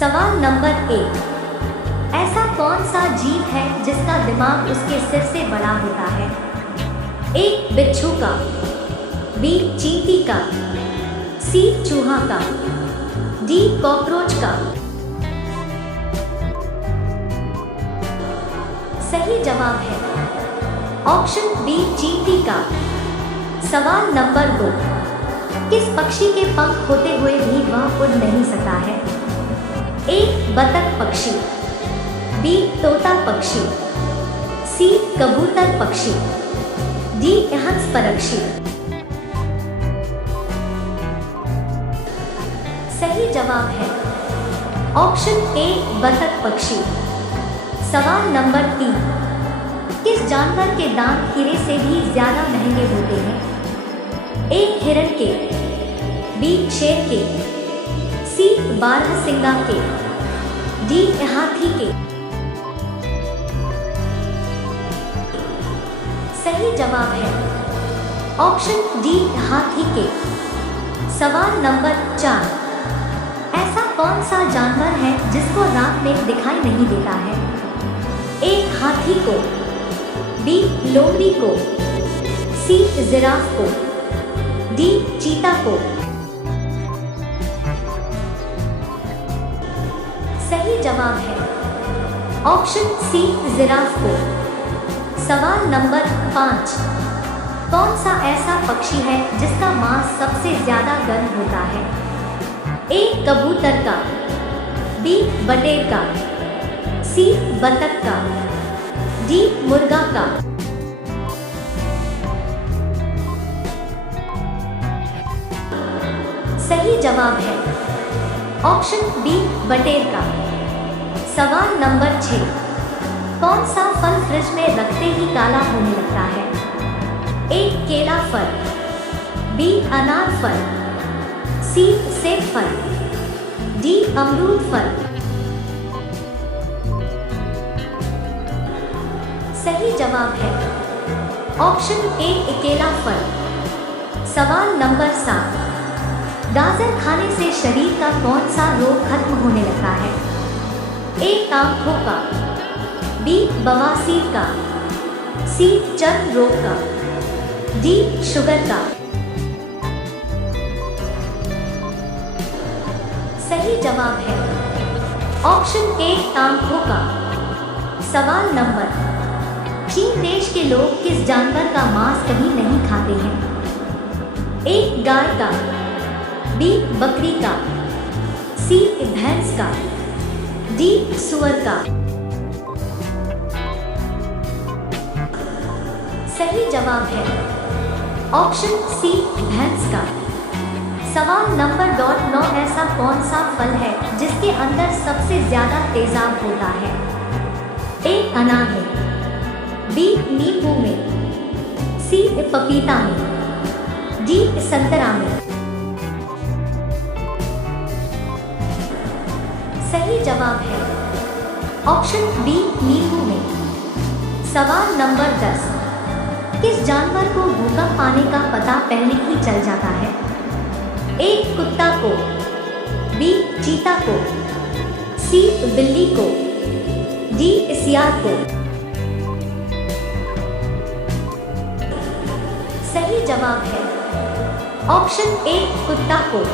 सवाल नंबर 1। ऐसा कौन सा जीव है जिसका दिमाग उसके सिर से बड़ा होता है? ए बिच्छू का, बी चींटी का, सी चूहा का, डी कॉकरोच का। सही जवाब है ऑप्शन बी चींटी का। सवाल नंबर 2। किस पक्षी के पंख होते हुए भी वह उड़ नहीं सकता है? ए बतख पक्षी, बी तोता पक्षी, सी कबूतर पक्षी, डी हंस पक्षी। सही जवाब है ऑप्शन ए बतख पक्षी। सवाल नंबर 3। किस जानवर के दांत हीरे से भी ज्यादा महंगे होते हैं? ए हिरण के, बी शेर के, सी बारहसिंगा के, डी हाथी के। सही जवाब है ऑप्शन डी हाथी के। सवाल नंबर 4। ऐसा कौन सा जानवर है जिसको रात में दिखाई नहीं देता है? ए हाथी को, बी लोमड़ी को, सी जिराफ को, डी चीता को। सही जवाब है ऑप्शन सी जिराफ को। सवाल नंबर 5। कौन सा ऐसा पक्षी है जिसका मांस सबसे ज्यादा गर्म होता है? ए कबूतर का, बी बटेर का, सी बतख का, डी मुर्गा का। सही जवाब है ऑप्शन बी बटेर का। सवाल नंबर 6। कौन सा फल फ्रिज में रखते ही काला होने लगता है? ए केला फल, बी अनार फल, सी सेब फल, डी अमरूद फल। सही जवाब है ऑप्शन ए केला फल। सवाल नंबर 7। गाजर खाने से शरीर का कौन सा रोग खत्म होने लगता है? ए आंखों का, बी बवासीर का, सी चर्म रोग का, डी शुगर का। सही जवाब है ऑप्शन ए आंखों का। सवाल नंबर। चीन देश के लोग किस जानवर का मांस कभी नहीं खाते हैं? ए गाय का, बी बकरी का, सी भैंस का, डी सुअर का। सही जवाब है ऑप्शन सी भैंस का। सवाल नंबर 9। ऐसा कौन सा फल है जिसके अंदर सबसे ज्यादा तेजाब होता है? ए अनार में, बी नींबू में, सी पपीता में, डी संतरा में। सही जवाब है ऑप्शन बी नींबू में। सवाल नंबर 10। किस जानवर को भूकंप आने का पता पहले ही चल जाता है? ए कुत्ता को, बी चीता को, सी बिल्ली को, डी सियार को। सही जवाब है ऑप्शन ए कुत्ता को।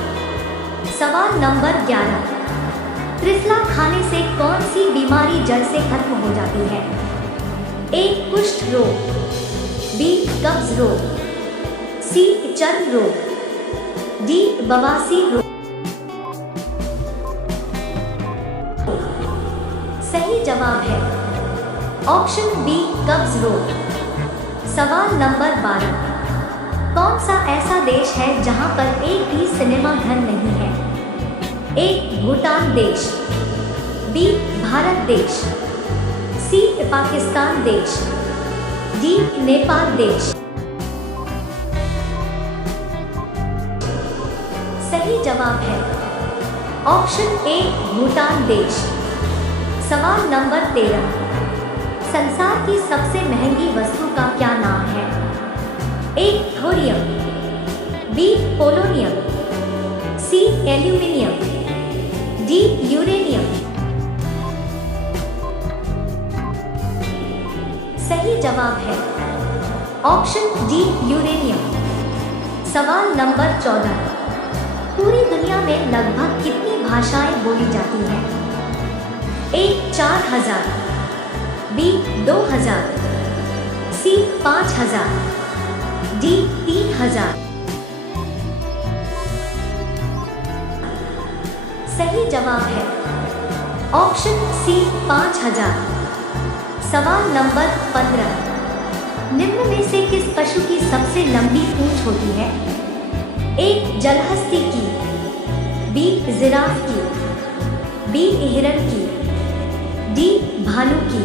सवाल नंबर 11। त्रिफला खाने से कौन सी बीमारी जड़ से खत्म हो जाती है? ए कुष्ठ रोग, बी कब्ज रोग, सी चर्म रोग, डी बवासीर रोग। सही जवाब है ऑप्शन बी कब्ज रोग। सवाल नंबर 12। कौन सा ऐसा देश है जहां पर एक भी सिनेमा घर नहीं है? ए भूटान देश, बी भारत देश, सी पाकिस्तान देश, डी नेपाल देश। सही जवाब है ऑप्शन ए भूटान देश। सवाल नंबर 13। संसार की सबसे महंगी वस्तु का क्या नाम है? ए थोरियम, बी पोलोनियम, सी एल्यूमिनियम, डी यूरेनियम। सही जवाब है ऑप्शन डी यूरेनियम। सवाल नंबर 14। पूरी दुनिया में लगभग कितनी भाषाएं बोली जाती हैं? ए 4000, बी 2000, सी 5000, डी 3000। सही जवाब है ऑप्शन सी 5000। सवाल नंबर 15। निम्न में से किस पशु की सबसे लंबी पूंछ होती है? ए जलहस्ती की, बी जिराफ की, बी हिरण की, डी भालू की।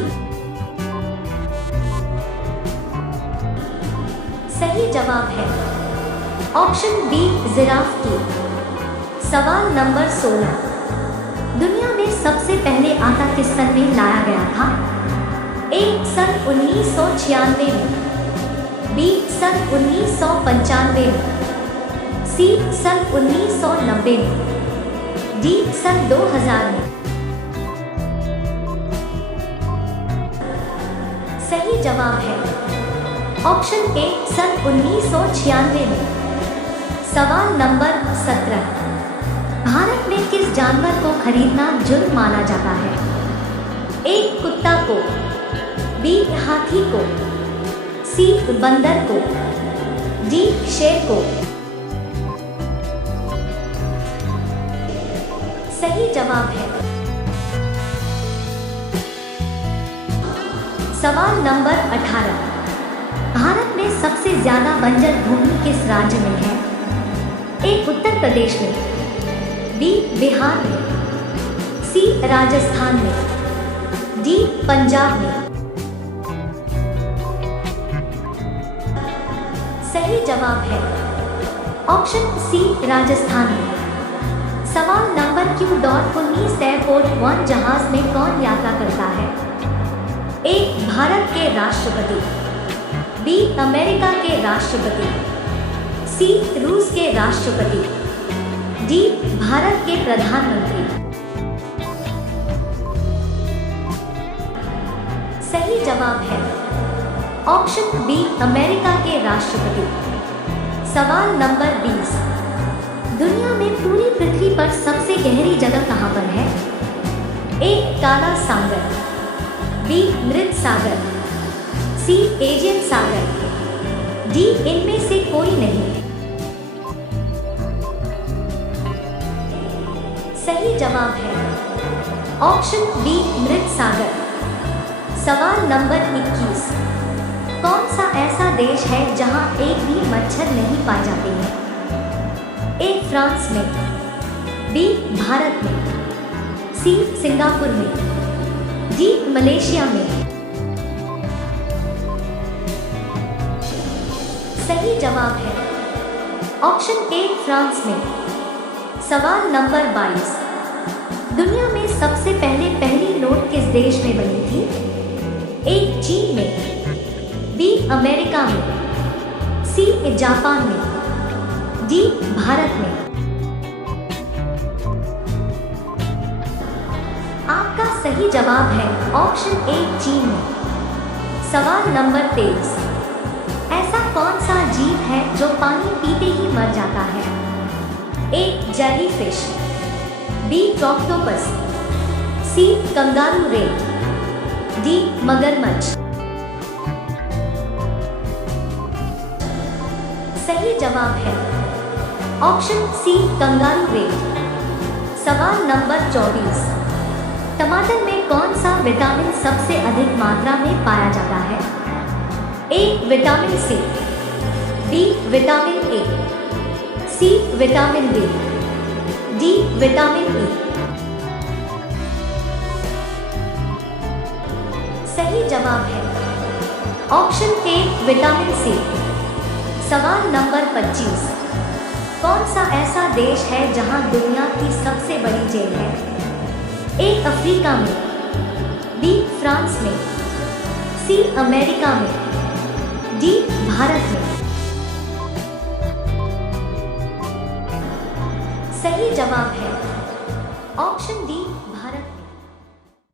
सही जवाब है ऑप्शन बी जिराफ की। सवाल नंबर 16। दुनिया में सबसे पहले आटा किस सन में लाया गया था? ए सन 1996 में, बी सन 1995 में, सी सन 1990 में, डी सन 2000 में। सही जवाब है ऑप्शन ए सन 1996 में। सवाल नंबर 17। भारत में किस जानवर को खरीदना जुर्म माना जाता है? ए कुत्ता को, बी हाथी को, सी बंदर को, डी शेर को। सही जवाब है सवाल नंबर 18। भारत में सबसे ज्यादा बंजर भूमि किस राज्य में है? ए उत्तर प्रदेश में, बी बिहार में, सी राजस्थान में, डी पंजाब में। सही जवाब है ऑप्शन सी राजस्थान में। सवाल नंबर Q.19 एयरपोर्ट 1 जहाज में कौन यात्रा करता है? ए भारत के राष्ट्रपति, बी अमेरिका के राष्ट्रपति, सी रूस के राष्ट्रपति, डी भारत के प्रधानमंत्री। सही जवाब है ऑप्शन बी अमेरिका के राष्ट्रपति। सवाल नंबर 20। दुनिया में पूरी पृथ्वी पर सबसे गहरी जगह कहां पर है? ए काला सागर, बी मृत सागर, सी एजियन सागर, डी इनमें से कोई नहीं। सही जवाब है ऑप्शन बी मृत सागर। सवाल नंबर 21। कौन सा ऐसा देश है जहां एक भी मच्छर नहीं पाए जाते हैं? ए फ्रांस में, बी भारत में, सी सिंगापुर में, डी मलेशिया में। सही जवाब है ऑप्शन ए फ्रांस में। सवाल नंबर 22। दुनिया में सबसे पहली नोट किस देश में बनी थी? ए चीन में, बी अमेरिका में, सी जापान में, डी भारत में। आपका सही जवाब है ऑप्शन ए चीन में। सवाल नंबर 23। ऐसा कौन सा जीव है जो पानी पीते ही मर जाता है? ए जेलीफिश, बी ऑक्टोपस, सी कंगारू रे, डी मगरमच्छ। सही जवाब है ऑप्शन सी कंगारू रे। सवाल नंबर 24। टमाटर में कौन सा विटामिन सबसे अधिक मात्रा में पाया जाता है? A vitamin C, B vitamin A, C vitamin B, D vitamin E. सही जवाब है ऑप्शन ए विटामिन सी। सवाल नंबर 25। कौन सा ऐसा देश है जहां दुनिया की सबसे बड़ी जेल है? ए अफ्रीका में, बी फ्रांस में, सी अमेरिका में, डी भारत में। सही जवाब है ऑप्शन डी